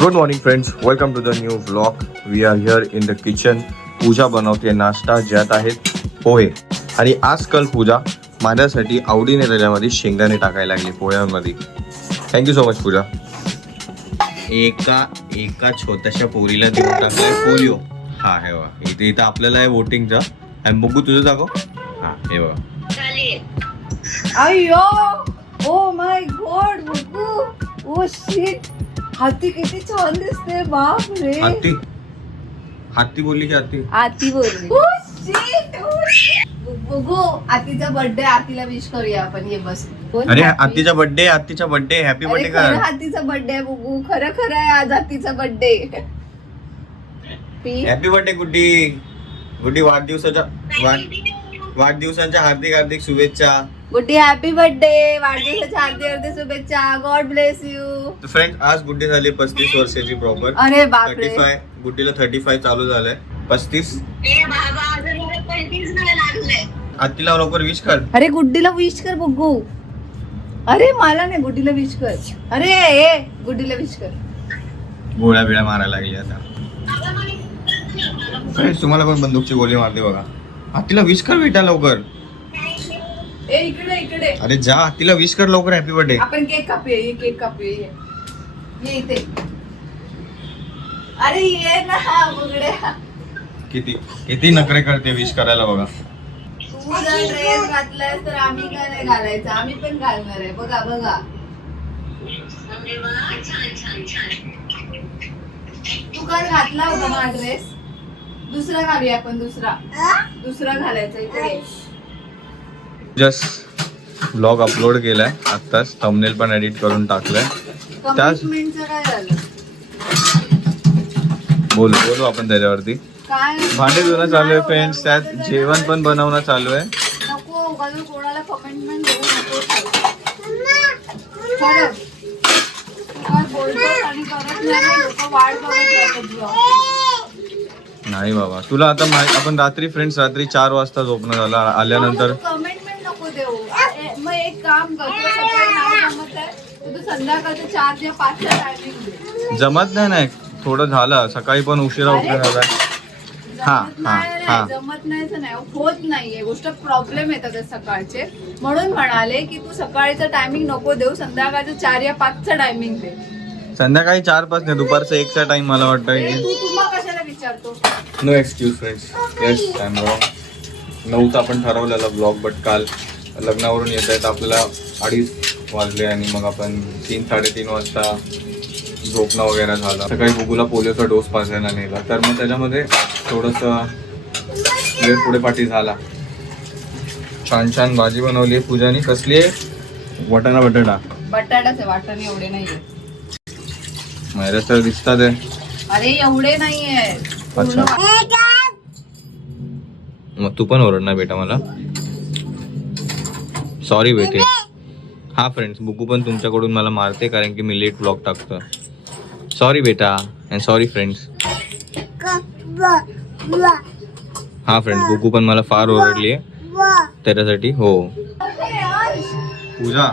Good morning friends welcome to the new vlog we are here in the kitchen Pooja बनवते नाश्ता ज्यात आहेत पोहे. आणि आजकाल पूजा माझ्यासाठी आवडीने त्याच्यामध्ये शेंगदाणे टाकायला लागली पोह्यांमध्ये. Thank you so much Pooja. एका एका छोट्याशा पोरीला देऊन टाकलाय पोलिओ. हा हे बघा. इथे इथं आपल्याला आहे वोटिंगचा आणि बघू तुझं दाखव हा हे बघा. अय्यो ओ माय गॉड बघू ओ शिट हाती किती छान दिसते बाप रे हत्ती हत्ती बोलली की हत्ती आती बोलली. ओ शिट बघू आतीचा बर्थडे आतीला विश करूया आपण. ये बस. अरे happy. हत्तीचा बर्थडे हत्तीचा बर्थडे हॅपी अरे बर्थडे खरं कर हातीचा बर्थडे आहे बघू खरं खरं आहे आज हातीचा बर्थडे पी हॅपी बर्थडे गुड्डी. गुड्डी वाढदिवसाच्या वाढ वाढदिवसाच्या हार्दिक हार्दिक शुभेच्छा. गुड्डी हॅपी बर्थडे वाढदिवसाच्या हार्दिक हार्दिक शुभेच्छा. गॉड ब्लेस यू फ्रेंड आज गुड्डी झाली पस्तीस वर्षाची प्रॉपर अरे थर्टी बापरे. फाय गुड्डीला थर्टी फाय चालू झालंय. पस्तीस. आत्तीला लवकर विश कर. अरे गुड्डीला विश कर बघू. अरे मला नाही गुड्डीला विश कर. अरे ए गुड्डीला विश कर. गोळ्या बिळ्या मारायला लागली आता. फ्रेंड्स तुम्हाला पण बंदूकची गोळी मारते बघा. हत्तीला विश कर बेटा लवकर. ए इकडे इकडे. अरे जा हत्तीला विश कर लवकर हॅपी बर्थडे आपण केक कापूया ये केक कापूया ये. ये इथे. अरे ये ना बुगड्या किती किती नखरे करते विश करायला बघा. तू जर ड्रेस घातलास तर आम्ही का नाही घालायचं? आम्ही पण घालणार आहे. बघा बघा. तू काल घातला होता ना ड्रेस दुसरा घालूया आपण दुसरा. दुसरा घालायचा इकडे जस्ट ब्लॉग अपलोड केलाय. आत्ताच थंबनेल पण एडिट करून टाकलाय. त्याच- कमिटमेंटचं काय झालं? बोल बोलू आपण त्याच्यावरती. काय? भांडे धुणं चालू आहे फ्रेंड्स त्यात जेवण पण बनवणं चालू आहे. नको उगाच कोणाला कमेंटमेंट देऊ नको. खरंच तू काय बोलतोस आणि करत नाही लोक वाट बघत राहतात तुला. नाही बाबा. तुला आता माहीत आपण रात्री फ्रेंड्स रात्री चार वाजता झोपणं झालं. आल्यानंतर कमेंटमेंट नको देऊ ए- मग एक काम सकाळी नाही जमत आहे. तर तू संध्याकाळचं चार या पाचच्या टायमिंग दे जमत नाही नाही थोडं झालं. सकाळी पण उशिरा उठणं झाला हा, जमत हा, नाही हा. नाही, जमत नाहीच नाही. होत नाहीये गोष्ट प्रॉब्लेम येतात त्या सकाळचे. म्हणून म्हणाले की तू सकाळचं टायमिंग नको देऊ संध्याकाळचं चार या पाचचं टायमिंग दे. संध्याकाळी चार पाच नाही दुपारचा एकचा टाइम मला वाटतं तू कशाला विचारतो? No excuse friends yes I am wrong नऊचा आपण ठरवलेला ब्लॉग बट काल लग्नावरून येत आहेत. आपल्याला अडीच वाजले आणि मग आपण तीन साडेतीन वाजता झोपणं वगैरे झालं. सकाळी बुगूला पोलिओचा डोस पाजायला नेला. तर मग त्याच्यामध्ये थोडंसं वेळ पुढे पाठी झाला. छान छान भाजी बनवली पूजानी. कसली आहे? वटाणा बटाटा बटाटाचे वाटण एवढे तर दिसतात आहे. अरे एवढे नाहीये. पूर्ण अच्छा. मग तू पण ओरड ना बेटा मला. सॉरी बेटे हा फ्रेंड्स बुकू पण तुमच्याकडून मला मारते कारण की मी लेट ब्लॉग टाकतो सॉरी बेटा अँड सॉरी फ्रेंड्स हा फ्रेंड्स बुकू पण मला फार ओरडली आहे त्याच्यासाठी हो. पूजा.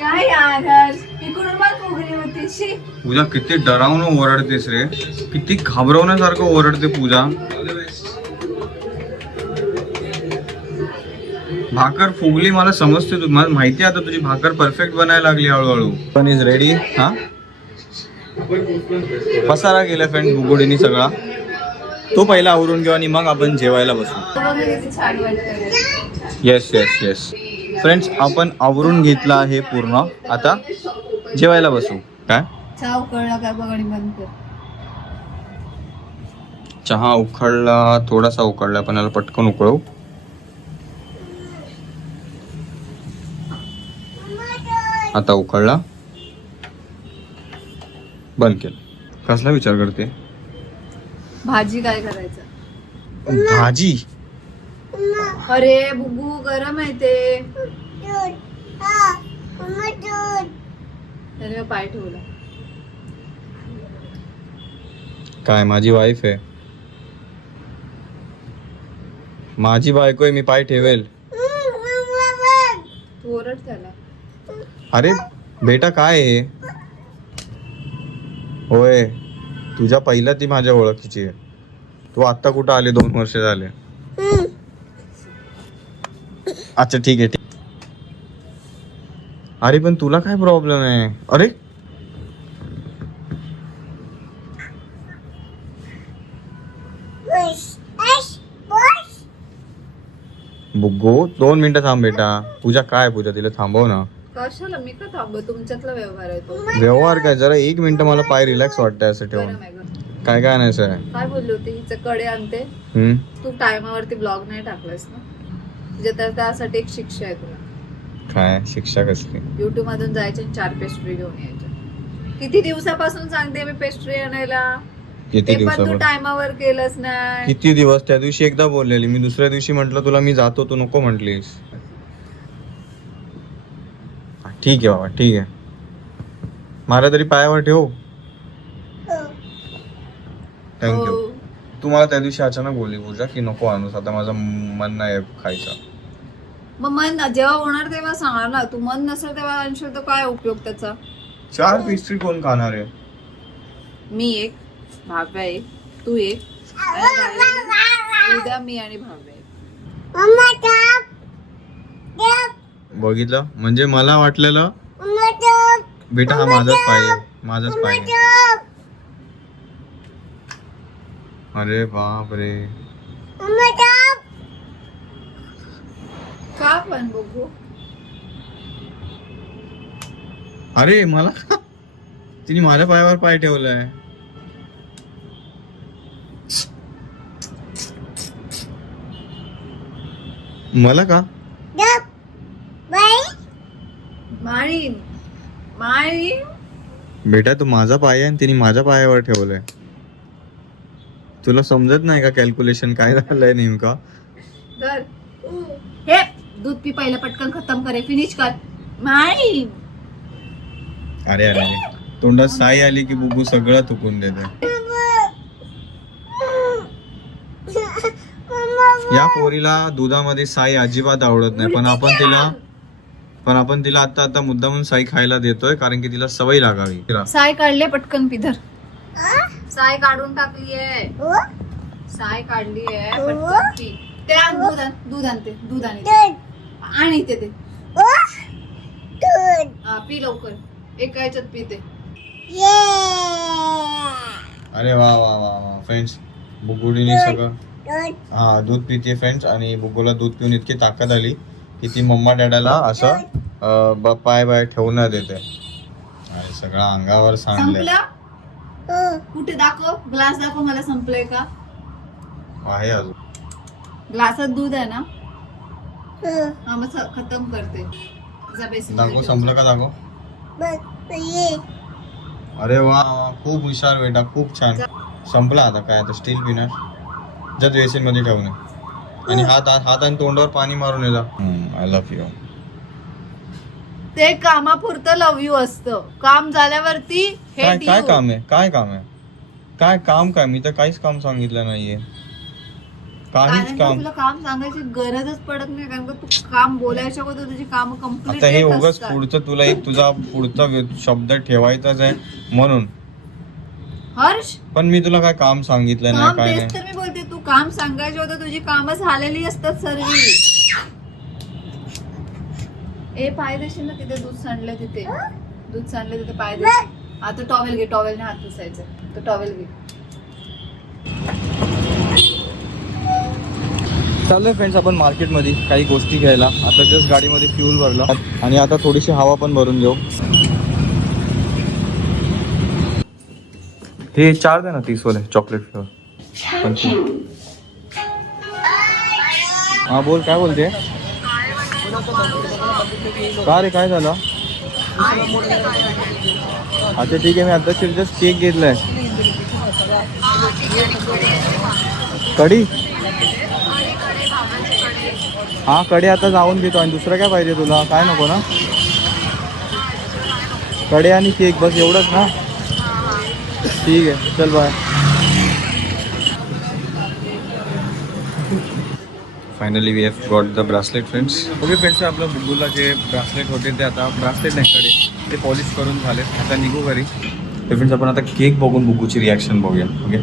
काय यार पूजा किती डरावून ओरडतेस रे. किती घाबरवण्यासारखं ओरडते पूजा. भाकर फुगली मला समजते तू. मला माहिती आहे आता तुझी भाकर परफेक्ट बनायला लागली हळूहळू. पण इज रेडी हा? पसारा गेला फ्रेंड बुगोडीनी सगळा. तो पहिला आवरून घेऊ आणि मग आपण जेवायला बसू. येस येस येस फ्रेंड्स आपण आवरून घेतला आहे पूर्ण. आता जेवायला बसू. काय? चहा उकळला थोडासा उकळला पण याला पटकन उकळू. आता उकळला. बंद केलं. कसला विचार करते? भाजी काय करायचं? भाजी? अरे बुबू गरम आहे ते. त्याने पाय ठेवला. काय माझी वाईफ आहे. माझी बायको आहे मी पाय ठेवेल. तू ओरड त्याला. अरे बेटा काय आहे? होय तुझ्या पहिला ती माझ्या ओळखीची आहे. तू आत्ता कुठं आले? दोन वर्ष झाले. अच्छा ठीक आहे ठीक. अरे पण तुला काय प्रॉब्लेम आहे? अरे! बुग्गो दोन मिनिटं थांब बेटा. पूजा काय पूजा तिला थांबव ना. कशाला? मी का थांबव तुमच्यातला व्यवहार आहे तो. व्यवहार काय? जरा एक मिनिट मला पाय रिलॅक्स वाटतंय असं ठेवून गरम आहे गरम. काय काय आणायचं आहे काय बोलली होती? हिचं कडे आणते. हम्म? तू टायमावरती ब्लॉग नाही टाकलास ना? तुझ्या तर त्यासाठी एक शिक्षा आहे तुला. काय? शिक्षा कसली? युट्यूब मधून जायचे आणि चार पेस्ट्री घेऊन यायच्या किती दिवसापासून सांगते मी पेस्ट्री आणायला? किती ते पण तू दिवसावर टायमावर केलंच नाही किती दिवस? त्या दिवशी एकदा बोललेली. मी दुसऱ्या दिवशी म्हंटल तुला मी जातो तू नको म्हंटलीस. ठीक आहे बाबा ठीक आहे. मला तरी पायावर ठेव. थँक्यू हो. तू मला त्या दिवशी अचानक बोलली पूजा की नको आणूस आता माझं मन नाही खायचं. मग मन जेव्हा होणार तेव्हा सांगणार ना तू मन नसेल तेव्हा आणशील तर काय उपयोग त्याचा? चार पेस्ट्री कोण खाणार आहे? मी एक भाव्या एक तू एक आणि राहिलेली उद्या मी आणि भाव्या एक. बघितलं? म्हणजे मला वाटलेलं बेटा हा माझाच पाहिजे माझाच पाहिजे अरे बाप रे का पण बघू. अरे मला? तिने माझ्या पायावर पाय ठेवलाय. मला का? माळीन माळीन बेटा तू माझा पाय आहे आणि तिने माझ्या पायावर ठेवलंय. तुला समजत नाही का कॅल्क्युलेशन काय झालंय नेमका? हे दूध पी पहिलं पटकन खतम करे फिनिश कर. माळीन अरे अरे अरे. तोंडात साई आली की बुबू सगळं तुकून देते. या पोरीला दुधामध्ये साई अजिबात आवडत नाही पण आपण तिला पण आपण तिला आता आता मुद्दामून साई खायला देतोय कारण की तिला सवय लागावी. तिला. साय काढले पटकन पिधर. साय काढून टाकली आहे. साय काढली आहे पटकन पी ते आण दूध आण दूध आणते दूध आणि आणि इथे ते. हा, पी लवकर. एका याच्यात पिते अरे वा वा वा वा. फ्रेंड्स बुगुडीने सगळं हा दूध पिते फ्रेंड्स आणि बुगूला दूध पिऊन इतकी ताकद आली. की ती मम्मा डॅडाला असं ब- पाय बाय ठेवून देते. अरे सगळं अंगावर सांडलंय संपलं? कुठे दाखव? ग्लास दाखव मला संपलंय का? आहे अजून. ग्लासात दूध आहे ना? हा. मग स- खतम करते. जा बेसिन दाखव संपलं का दाखव? अरे वा वा, खूप हुशार बेटा खूप छान. संपला आता काय आता स्टील पिणार. जत वेसिनमध्ये ठेवणे आणि हात हात आणि तोंडावर पाणी मारून येजा आय लव्ह यू ते कामापुरतं लव यू असतं. काम झाल्यावरती हे काय. काम आहे? काय काम आहे? काय काम काय? मी तर काहीच काम सांगितलं नाहीये. कारण काहीच का काम तुला काम सांगायची गरजच पडत नाही? कारण का तू काम बोलायच्या अगोदर तुझी काम आता हे उगाच पुढचं तुला एक तुझा पुढचा व्य- शब्द ठेवायचाच आहे. म्हणून. हर्ष? पण मी तुला काय काम सांगितलं नाही काम काय तेच नाही. तर मी काम सांगायच्या अगोदर तुझी कामं झालेली असतात सर्व. ए पाय देशील ना तिथे दूध सांडलं तिथे. दूध सांडलं तिथे पाय दे आता टॉवेल घे टॉवेलने हात पुसायचा. तो टॉवेल घे. चाललोय फ्रेंड्स आपण मार्केटमध्ये काही गोष्टी घ्यायला. आता जस्ट गाडीमध्ये फ्यूल भरला. आणि आता थोडीशी हवा पण भरून घेऊ. हे चार दे ना तीस वाले चॉकलेट फ्लेवर हा बोल काय बोलते? का रे काय झालं? अच्छा ठीक आहे मी आता जस्ट केक घेतलाय. कढी? हा कढी आता जाऊन घेतो आणि दुसरं काय पाहिजे तुला? काय नको ना? कडे आणि केक बस एवढंच ना? ठीक आहे चल bye finally we have got the bracelet friends okay friends आपलं बुग्गूला जे ब्रासलेट होते ते आता ब्रासलेट नाही कडे. ते पॉलिश करून झाले आता निघू घरी. फ्रेंड्स आपण आता केक बघून बुग्गूची रिॲक्शन बघूया ओके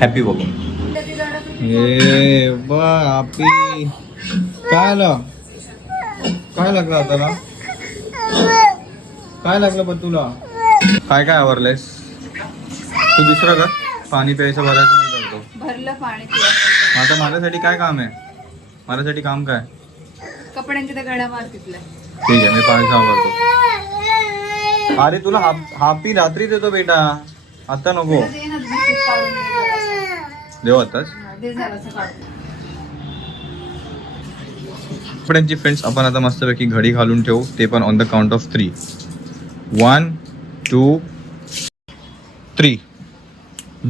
हॅपी बघून. ए बापी. काय आलं? काय लागलं आता काय लागलं पण तुला? काय काय आवरलंयस? तू दुसरं कर. पाणी प्यायचं भरायचं मी करतो. भरलं पाणी आता माझ्यासाठी काय काम आहे? माझ्यासाठी काम काय? कपड्यांच्या त्या ठीक आहे मी पाणी आवडतो अरे तुला हाप हापी रात्री देतो बेटा. आता नको. त्याला दे ना बिस्किट काढून दे जरासं. देऊ आताच? कपड्यांची फ्रेंड्स आपण आता मस्तपैकी घडी घालून ठेवू. ते पण on the count of three one two three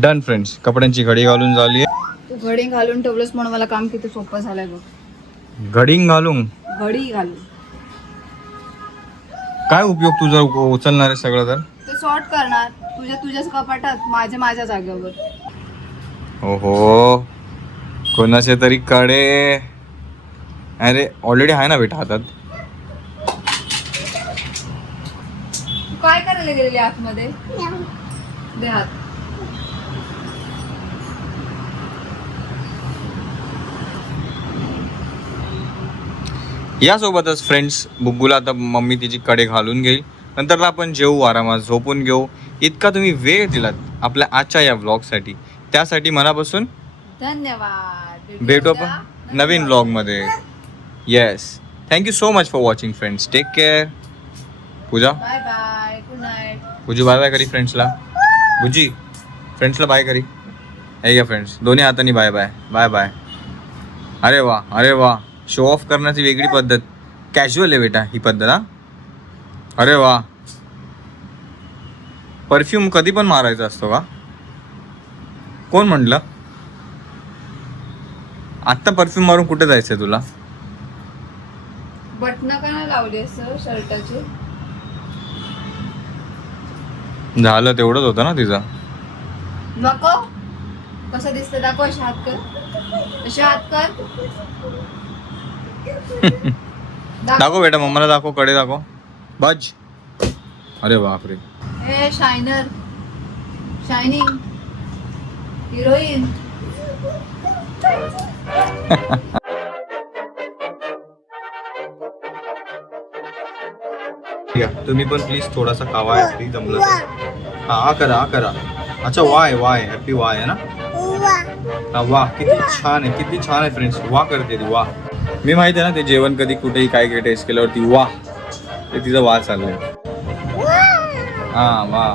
done friends कपड्यांची घडी घालून झाली तू घडी घालून ठेवलंस म्हणून मला काम किती सोपं झालंय बघ. घडी घालून? घडी घालून. काय उपयोग तुझा उचलणार आहे सगळं तर? ते सॉर्ट करणार. तुझ्या तुझ्याच कपाटात माझ्या माझ्या जागेवर. ओहो. कोणाचे तरी कडे. अरे ऑलरेडी आहे ना बेटा हातात? तू काय करायला गेलेली आतमध्ये? दे हात. यासोबतच फ्रेंड्स बुग्गूला आता मम्मी तिची कडे घालून घेईल. नंतर आपण जेवू आरामात झोपून घेऊ. इतका तुम्ही वेळ दिलात आपल्या आजच्या या व्लॉगसाठी त्यासाठी मनापासून धन्यवाद. भेटू आपण नवीन व्लॉगमध्ये yes thank you so much for watching friends take care Pooja. Bye bye good night Buji bye bye करी फ्रेंड्सला बुजी फ्रेंड्सला बाय करी. घ्या फ्रेंड्स दोन्ही हाताने बाय बाय बाय बाय अरे वा अरे वा. शो ऑफ करण्याची वेगळी पद्धत. कॅज्युअल आहे बेटा ही पद्धत हा. अरे वा. परफ्यूम कधी पण मारायचा असतो का? कोण म्हटलं? आत्ता परफ्यूम मारून कुठे जायचंय तुला? बटन का लावली शर्टाचे? झालं तेवढंच होतं ना तिचं. नको. कसं दिसतं दाखव असे हात कर. असे हात कर. दाखव बेटा मम्माला दाखव कडे दाखव बज। अरे बापरे हे शायनर शायनिंग हिरोईन तुम्ही पण प्लीज़ थोडासा खावा फ्री जमलं तर. हा हा करा हा करा. अच्छा वाय वाय हॅपी वाय आहे ना? हा वा. किती छान आहे किती छान आहे फ्रेंड्स वा करते ती वा. मी माहिती आहे ना ते जेवण कधी कुठेही काय काय टेस्ट केल्यावरती वा ते तिचं वा चाललंय. हा वा